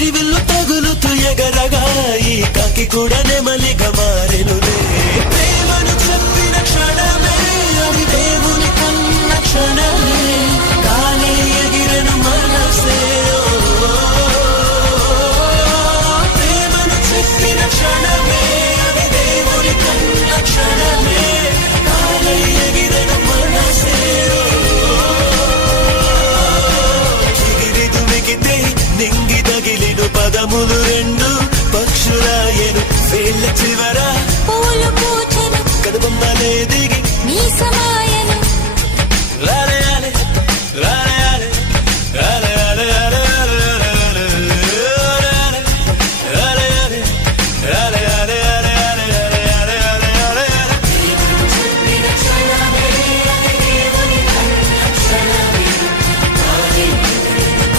హరివిల్లు తగులుతూ ఎగరగా ఈ కాకి కూడా నెమలిగా మారెనులే. ప్రేమను చెప్పిన క్షణమే అది దేవుని కన్న క్షణమే.